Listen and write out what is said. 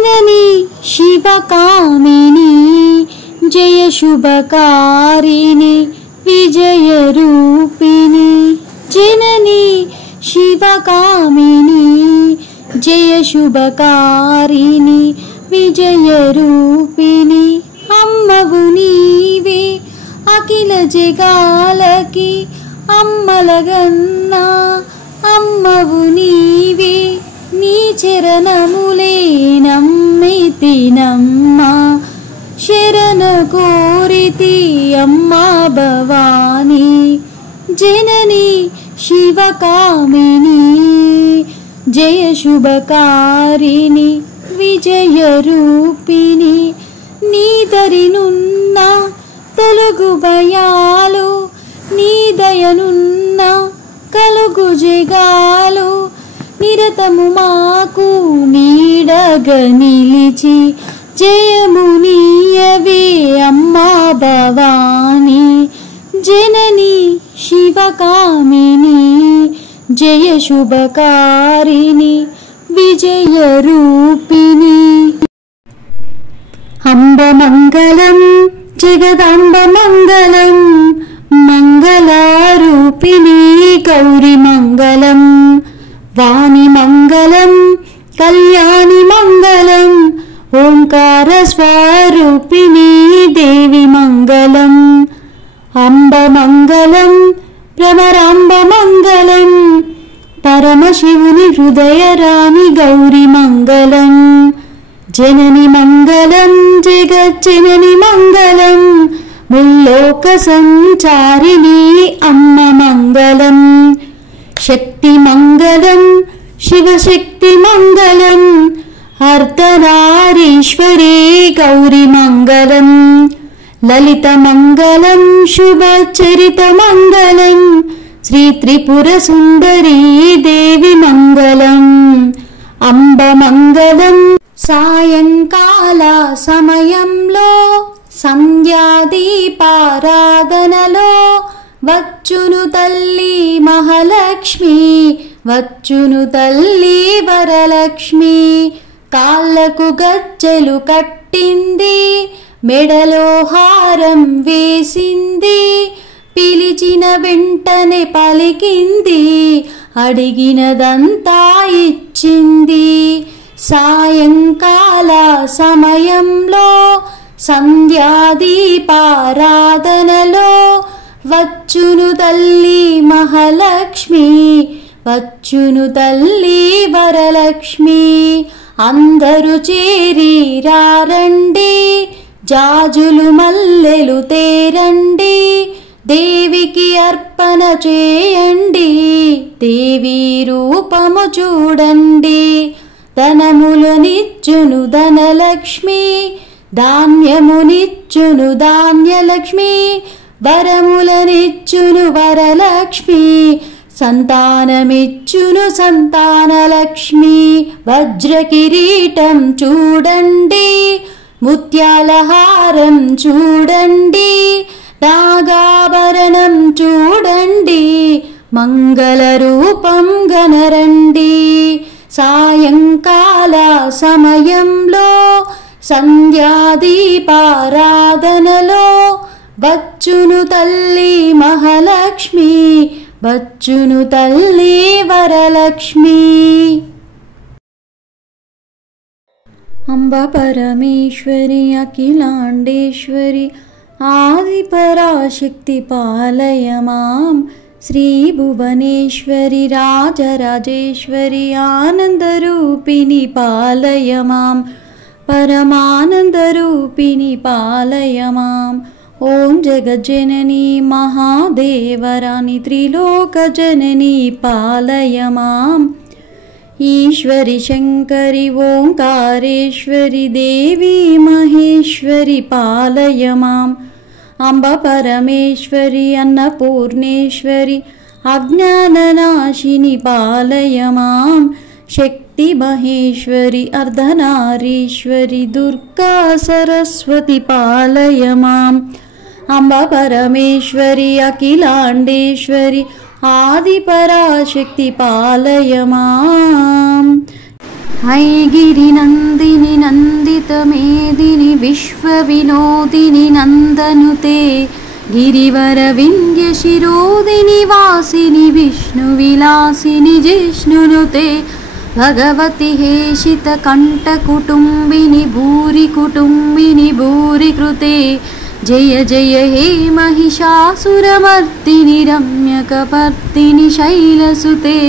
जननी शिवकामिनी जय शुभकारिणी विजयरूपिणी जननी शिवकामिनी जय शुभकारिणी विजयरूपिणी अम्मवु नीवे अखिल जगालकी अम्मलगन्ना अम्मवु नीवे नी चरणमुले नम्मितिनम्मा शरण कोरिति अम्मा भवानी जननी शिवकामिनी जय शुभकारिणी विजयरूपिणी नीदरिनुन्न तलुगु भयालु नीदयनुन्न कलुगु जगालु निरतमु माकु नीडगा निलिचि जयमु नीयवे अम्मा भवानी जननी शिवकामिनी जय शुभकारिणी विजयरूपिणी अम्बमङ्गलं जगदम्बमङ्गलं मङ्गलारूपिणी गौरीमङ्गलं वाणीमङ्गलं कल्याणीमङ्गलं ओंकारस्वरूपिणी देवीमङ्गलम् अम्बमङ्गलं भ्रमराम्बमङ्गलं परमशिवुनि हृदयराणि गौरीमङ्गलं जननी मङ्गलं जगज्जननी मङ्गलं मुल्लोकसञ्चारिणी अम्ममङ्गलं शक्तिमङ्गलं शिवशक्तिमङ्गलं अर्धनारीश्वरी गौरीमङ्गलं ललितमङ्गलं शुभचरितमङ्गलं श्री त्रिपुरसुन्दरी देवीमङ्गलम् अम्बमङ्गलं सायंकाल समयंलो संध्यादीपाराधनलो వచ్చును తల్లి మహాలక్ష్మి వచ్చును తల్లి వరలక్ష్మి కాళ్ళకు గజ్జెలు కట్టింది మెడలో హారం వేసింది పిలిచిన వెంటనే పలికింది అడిగినదంతా ఇచ్చింది సాయంకాల సమయంలో సంధ్యాదీపారాధనలో వచ్చును తల్లి మహాలక్ష్మి వచ్చును తల్లి వరలక్ష్మి అందరూ చేరి రారండి జాజులు మల్లెలు తేరండి దేవికి అర్పణ చేయండి దేవి రూపము చూడండి ధనములనిచ్చును ధనలక్ష్మి ధాన్యమునిచ్చును ధాన్యలక్ష్మి వరములనిచ్చును వరలక్ష్మి సంతానమిచ్చును సంతానలక్ష్మి వజ్రకిరీటం చూడండి ముత్యాల హారం చూడండి నాగాభరణం చూడండి మంగళ రూపం గనరండి సాయంకాల సమయంలో సంధ్యాదీపారాధనలో వచ్చును తల్లి మహాలక్ష్మి వచ్చును తల్లి వరలక్ష్మి అంబ పరమేశ్వరి అఖిలాండేశ్వరి ఆదిపరాశక్తి పాలయ మాం శ్రీ భువనేశ్వరి రాజరాజేశ్వరి ఆనందరూపిణి పాలయ మాం परमानंदरूपिणी पालय मां ओं जगज्जननी महादेवरानी त्रिलोकजननी पालय मां ईश्वरी शंकरी ओंकारेश्वरी देवी महेश्वरी पालय मां अंब परमेश्वरी अन्नपूर्णेश्वरी अज्ञाननाशिनी पालय मां शक्ति महेश्वरी अर्धनारीश्वरी दुर्गा सरस्वती पालय मां अंब परमेश्वरी अखिलांडेश्वरी आदिपराशक्ति पालय मां ऐगिरि नंदिनि विश्वविदितमेदिनि विश्वविनोदिनि नन्दनुते गिरिवरविन्द्यशिरोदिनि वासिनि विष्णुविलासिनि जिष्णुनुते भगवति हेशितकण्ठकुटुम्बिनि भूरि कुटुम्बिनि भूरि कृते जय जय हे महिषासुरमर्दिनि रम्यकपर्दिनि शैलसुते।